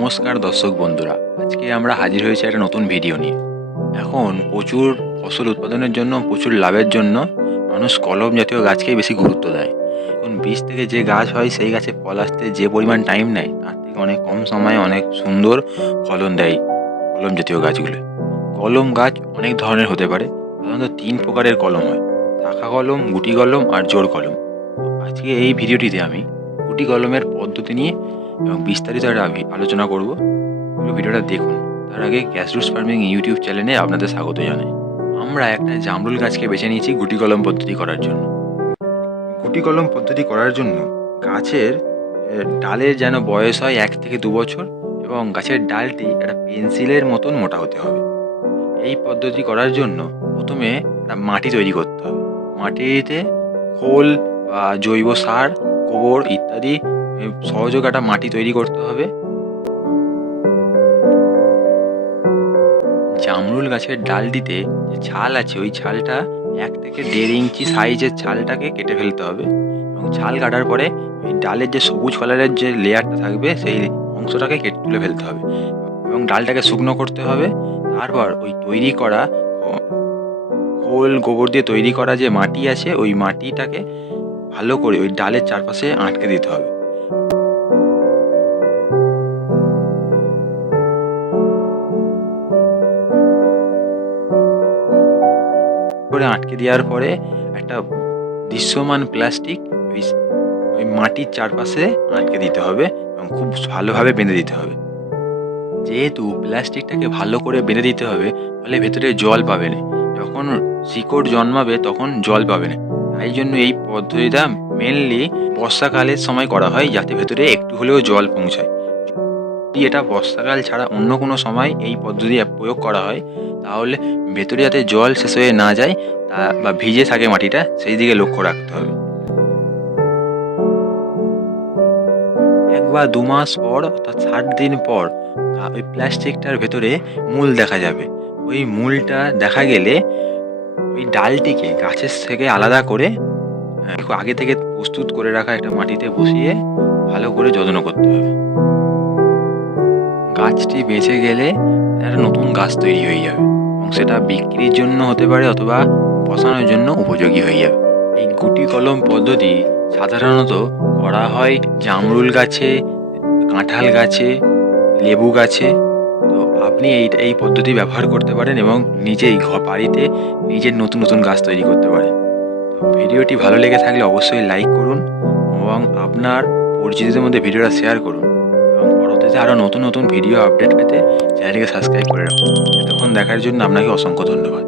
নমস্কার দর্শক বন্ধুরা, আজকে আমরা হাজির হয়েছি একটা নতুন ভিডিও নিয়ে। এখন প্রচুর ফসল উৎপাদনের জন্য, প্রচুর লাভের জন্য মানুষ কলম জাতীয় গাছকেই বেশি গুরুত্ব দেয়। এখন বীজ থেকে যে গাছ হয় সেই গাছে ফল আসতে যে পরিমাণ টাইম নেয় তার থেকে অনেক কম সময়ে অনেক সুন্দর ফলন দেয় কলম জাতীয় গাছগুলো। কলম গাছ অনেক ধরনের হতে পারে, সাধারণত 3 প্রকারের কলম হয়: শাখা কলম, গুটি কলম আর জোড় কলম। আজকে এই ভিডিওটিতে আমি গুটি কলমের পদ্ধতি নিয়ে এবং বিস্তারিত একটা আলোচনা করব। পুরো ভিডিওটা দেখুন। তার আগে গ্রাসরুটস ফার্মিং ইউটিউব চ্যানেলে আপনাদের স্বাগত জানাই। আমরা একটা জামরুল গাছকে বেছে নিয়েছি গুটি কলম পদ্ধতি করার জন্য। গুটি কলম পদ্ধতি করার জন্য গাছের ডালের যেন বয়স হয় 1 থেকে 2 বছর এবং গাছের ডালটি একটা পেন্সিলের মতন মোটা হতে হবে। এই পদ্ধতি করার জন্য প্রথমে একটা মাটি তৈরি করতে হবে। মাটিতে খোল বা জৈব সার, গোবর ইত্যাদি সহযোগে একটা মাটি তৈরি করতে হবে। জামরুল গাছের ডালটিতে যে ছাল আছে ওই ছালটা 1 থেকে 1.5 ইঞ্চি সাইজের ছালটাকে কেটে ফেলতে হবে এবং ছাল কাটার পরে ওই ডালের যে সবুজ কালারের যে লেয়ারটা থাকবে সেই অংশটাকে কেটে তুলে ফেলতে হবে এবং ডালটাকে শুকনো করতে হবে। তারপর ওই তৈরি করা খোল গোবর দিয়ে তৈরি করা যে মাটি আছে ওই মাটিটাকে ভালো করে ওই ডালের চারপাশে আটকে দিতে হবে। করে আটকে দেওয়ার পরে একটা দৃশ্যমান প্লাস্টিক ওই ওই মাটির চারপাশে আটকে দিতে হবে এবং খুব ভালোভাবে বেঁধে দিতে হবে। যেহেতু প্লাস্টিকটাকে ভালো করে বেঁধে দিতে হবে, ফলে ভেতরে জল পাবে না। যখন শিকড় জন্মাবে তখন জল পাবে না। তাই জন্য এই পদ্ধতিটা মেনলি বর্ষাকালের সময় করা হয়, যাতে ভেতরে একটু হলেও জল পৌঁছায়। যদি এটা বর্ষাকাল ছাড়া অন্য কোনো সময় এই পদ্ধতি প্রয়োগ করা হয়, তাহলে ভেতরে যাতে জল শেষ হয়ে না যায় তা বা ভিজে থাকে মাটিটা, সেই দিকে লক্ষ্য রাখতে হবে। 1 বা 2 মাস পর অর্থাৎ 60 দিন পর ওই প্লাস্টিকটার ভেতরে মূল দেখা যাবে। ওই মূলটা দেখা গেলে ওই ডালটিকে গাছের থেকে আলাদা করে আগে থেকে প্রস্তুত করে রাখা একটা মাটিতে বসিয়ে ভালো করে যত্ন করতে হবে। গাছটি বেঁচে গেলে একটা নতুন গাছ তৈরি হয়ে যাবে এবং সেটা বিক্রির জন্য হতে পারে অথবা বসানোর জন্য উপযোগী হয়ে যাবে। এই গুটি কলম পদ্ধতি সাধারণত করা হয় জামরুল গাছে, কাঁঠাল গাছে, লেবু গাছে। তো আপনি এই পদ্ধতি ব্যবহার করতে পারেন এবং নিজেই বাড়িতে নিজের নতুন নতুন গাছ তৈরি করতে পারেন। তো ভিডিওটি ভালো লেগে থাকলে অবশ্যই লাইক করুন এবং আপনার পরিচিতদের মধ্যে ভিডিওটা শেয়ার করুন এবং পরবর্তীতে আরও নতুন নতুন ভিডিও আপডেট পেতে চ্যানেলটিকে সাবস্ক্রাইব করে রাখুন। এতক্ষণ দেখার জন্য আপনাকে অসংখ্য ধন্যবাদ।